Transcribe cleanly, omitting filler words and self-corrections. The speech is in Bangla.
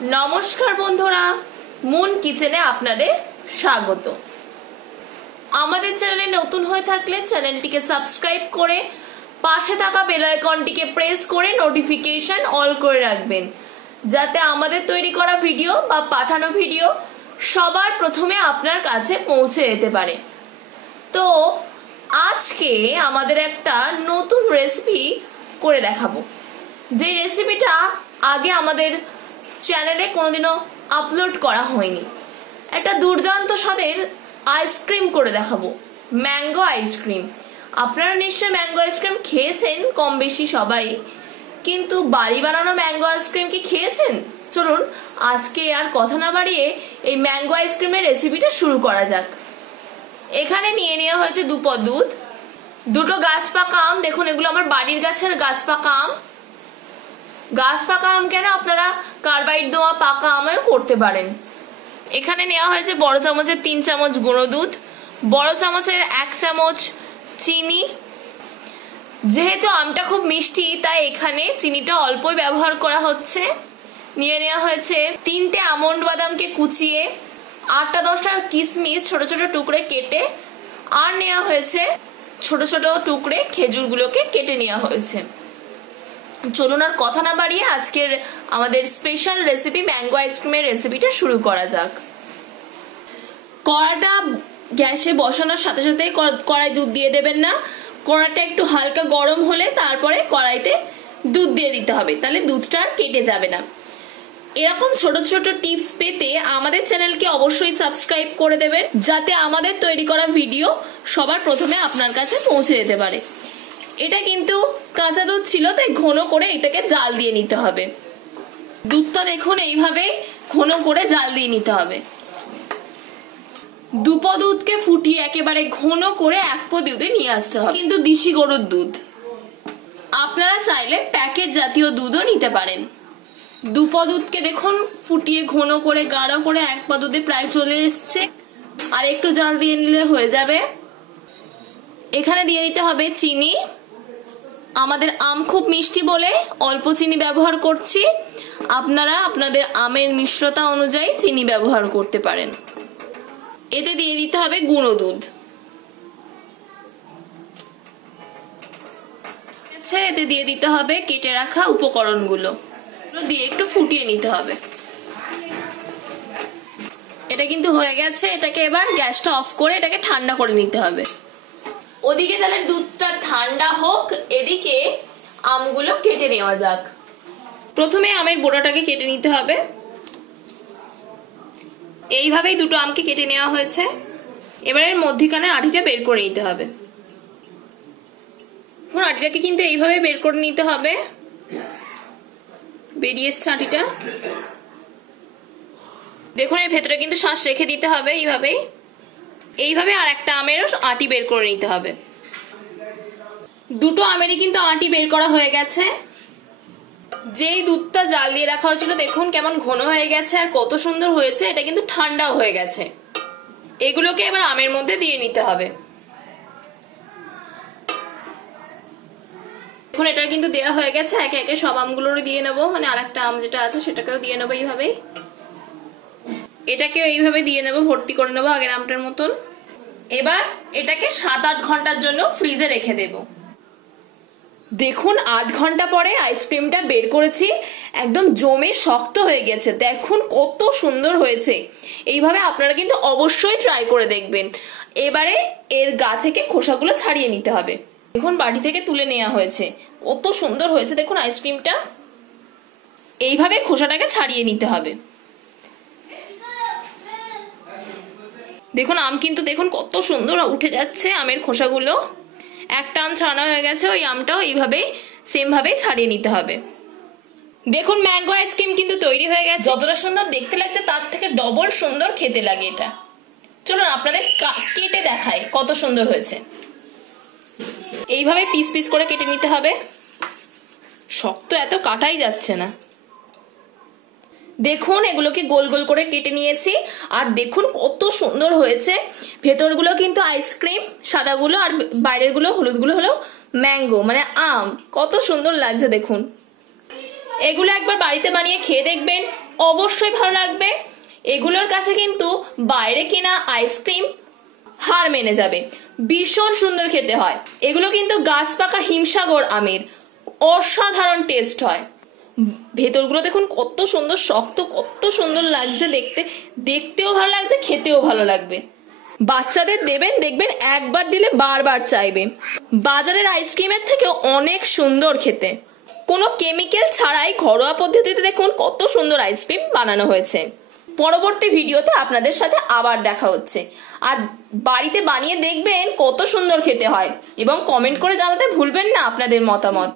নমস্কার বন্ধুরা, মুন কিচেনে আপনাদের স্বাগত। আমাদের চ্যানেলে নতুন হয়ে থাকলে চ্যানেলটিকে সাবস্ক্রাইব করে পাশে থাকা বেল আইকনটিকে প্রেস করে নোটিফিকেশন অল করে রাখবেন, যাতে আমাদের তৈরি করা ভিডিও বা পাঠানো ভিডিও সবার প্রথমে আপনার কাছে পৌঁছে যেতে পারে। তো আজকে আমাদের একটা নতুন রেসিপি করে দেখাবো, যে রেসিপিটা আগে আমাদের চ্যানেলে কোনোদিনও আপলোড করা হয়নি। একটা দুর্দান্ত স্বাদের আইসক্রিম করে দেখাবো, ম্যাঙ্গো আইসক্রিম। আপনারা নিশ্চয়ই ম্যাঙ্গো আইসক্রিম খেয়েছেন কম বেশি সবাই, কিন্তু বাড়ি বানানো ম্যাঙ্গো আইসক্রিম কি খেয়েছেন? চলুন আজকে আর কথা না বাড়িয়ে এই ম্যাঙ্গো আইসক্রিমের রেসিপিটা শুরু করা যাক। এখানে নিয়ে নেওয়া হয়েছে 2 পদ দুধ, 2টো গাছ পাকা আম। দেখুন এগুলো আমার বাড়ির গাছের গাছ পাকা আম। গাছ পাকা আম কেন, আপনারা কার্বাইড দেওয়া পাকা আমও করতে পারেন। এখানে নেওয়া হয়েছে বড় চামচের 3 চামচ গুঁড়ো দুধ, বড় চামচের 1 চামচ চিনি। যেহেতু আমটা খুব মিষ্টি তাই এখানে চিনিটা অল্পই ব্যবহার করা হচ্ছে। নিয়ে নেওয়া হয়েছে 3টে আমন্ড বাদামকে কুচিয়ে, 8-10টা কিশমিশ ছোট ছোট টুকরে কেটে, আর নেওয়া হয়েছে ছোট ছোট টুকরে খেজুরগুলোকে কেটে নেওয়া হয়েছে। চলুন আর কথা না বাড়িয়ে আজকের আমাদের স্পেশাল রেসিপি ম্যাঙ্গো আইসক্রিমের রেসিপিটা শুরু করা যাক। কড়াটা গ্যাসে বসানোর সাথে সাথে কড়াই দুধ দিয়ে দেবেন না। কড়াটা একটু হালকা গরম হলে তারপরে কড়াইতে দুধ দিয়ে দিতে হবে, তাহলে দুধটা আর কেটে যাবে না। এরকম ছোট ছোট টিপস পেতে আমাদের চ্যানেলকে অবশ্যই সাবস্ক্রাইব করে দেবেন, যাতে আমাদের তৈরি করা ভিডিও সবার প্রথমে আপনার কাছে পৌঁছে যেতে পারে। এটা কিন্তু কাঁচা দুধ ছিল, তাই ঘন করে এটাকে জাল দিয়ে নিতে হবে। দুধটা দেখুন এইভাবে ঘন করে জাল দিয়ে নিতে হবে। 2 পদ দুধকে ফুটিয়ে একেবারে ঘন করে 1 পদ দুধে নিয়ে আসতে হবে, কিন্তু দেশি গরুর দুধ। আপনারা চাইলে প্যাকেট জাতীয় দুধও নিতে পারেন। 2 পদ দুধকে দেখুন ফুটিয়ে ঘন করে গাঢ় করে 1 পদ দুধে প্রায় চলে এসছে, আর একটু জাল দিয়ে নিলে হয়ে যাবে। এখানে দিয়ে দিতে হবে চিনি। আমাদের আম খুব মিষ্টি বলে অল্প চিনি ব্যবহার করছি, আপনারা আপনাদের আমের মিশ্রতা অনুযায়ী চিনি ব্যবহার করতে পারেন। এতে দিয়ে দিতে হবে গুঁড়ো দুধ। এতে দিয়ে দিতে হবে কেটে রাখা উপকরণগুলো দিয়ে একটু ফুটিয়ে নিতে হবে। এটা কিন্তু হয়ে গেছে। এটাকে এবার গ্যাসটা অফ করে এটাকে ঠান্ডা করে নিতে হবে। ওদিকে তাহলে দুধটা ঠান্ডা হোক, এদিকে আমগুলো কেটে নেওয়া যাক। প্রথমে আমের বোঁটাটাকে কেটে নিতে হবে। এইভাবেই 2টো আমকে কেটে নেওয়া হয়েছে। এবার এর মধ্যিখানে আটিটা বের করে নিতে হবে। আটিটাকে কিন্তু এইভাবে বের করে নিতে হবে। বেরিয়ে এসছে আটিটা। দেখুন এর ভেতরে কিন্তু শ্বাস রেখে দিতে হবে। এইভাবে আর একটা আমেরও আটি বের করে নিতে হবে। 2টো আমেরই কিন্তু আটি বের করা হয়ে গেছে। যেই দুধটা জাল দিয়ে রাখা হয়েছিল দেখুন কেমন ঘন হয়ে গেছে আর কত সুন্দর হয়েছে। এটা কিন্তু ঠান্ডাও হয়ে গেছে। এগুলোকে এবার আমের মধ্যে দিয়ে নিতে হবে। এখন এটা কিন্তু দেওয়া হয়ে গেছে। একে একে সব আমগুলোরও দিয়ে নেবো, মানে আরেকটা আম যেটা আছে সেটাকেও দিয়ে নেবো এইভাবেই। এটাকেও এইভাবে দিয়ে নেবো, ভর্তি করে নেবো আগের আমটার মতন। এবার এটাকে 7-8 ঘন্টার জন্য ফ্রিজে রেখে দেব। দেখুন 8 ঘন্টা পরে আইসক্রিমটা বের করেছি, একদম জমে শক্ত হয়ে গেছে। দেখুন কত সুন্দর হয়েছে। এইভাবে আপনারা কিন্তু অবশ্যই ট্রাই করে দেখবেন। এবারে এর গা থেকে খোসাগুলো ছাড়িয়ে নিতে হবে। দেখুন বাটি থেকে তুলে নেওয়া হয়েছে, কত সুন্দর হয়েছে দেখুন আইসক্রিমটা। এইভাবে খোসাটাকে ছাড়িয়ে নিতে হবে। দেখুন আম কিন্তু দেখুন কত সুন্দর উঠে যাচ্ছে আমের খোসাগুলো। একটা আম ছাড়ানো হয়ে গেছে, ওই আমটাও এইভাবে সেম ভাবে ছাড়িয়ে নিতে হবে। দেখুন ম্যাঙ্গো আইসক্রিম কিন্তু তৈরি হয়ে গেছে। যতটা সুন্দর দেখতে লাগছে তার থেকে ডবল সুন্দর খেতে লাগে এটা। চলুন আপনাদের কেটে দেখাই কত সুন্দর হয়েছে। এইভাবে পিস পিস করে কেটে নিতে হবে। শক্ত এত কাটাই যাচ্ছে না। দেখুন এগুলোকে গোল গোল করে কেটে নিয়েছি, আর দেখুন কত সুন্দর হয়েছে। ভেতরগুলো কিন্তু আইসক্রিম, সাদাগুলো, আর বাইরের গুলো হলুদগুলো হলো ম্যাঙ্গো মানে আম। কত সুন্দর লাগছে দেখুন। এগুলো একবার বাড়িতে বানিয়ে খেয়ে দেখবেন, অবশ্যই ভালো লাগবে। এগুলোর কাছে কিন্তু বাইরে কেনা আইসক্রিম হার মেনে যাবে, ভীষণ সুন্দর খেতে হয়। এগুলো কিন্তু গাছ পাকা হিমসাগর আমের, অসাধারণ টেস্ট হয়। ভেতরগুলো দেখুন কত সুন্দর শক্ত, কত সুন্দর লাগছে দেখতে, দেখতেও ভালো লাগছে, খেতেও ভালো লাগবে। বাচ্চাদের দেবেন, দেখবেন একবার দিলে বারবার চাইবে। বাজারের আইসক্রিমের থেকেও অনেক সুন্দর খেতে, কোনো কেমিক্যাল ছাড়াই ঘরোয়া পদ্ধতিতে দেখুন কত সুন্দর আইসক্রিম বানানো হয়েছে। পরবর্তী ভিডিওতে আপনাদের সাথে আবার দেখা হচ্ছে। আর বাড়িতে বানিয়ে দেখবেন কত সুন্দর খেতে হয়, এবং কমেন্ট করে জানাতে ভুলবেন না আপনাদের মতামত।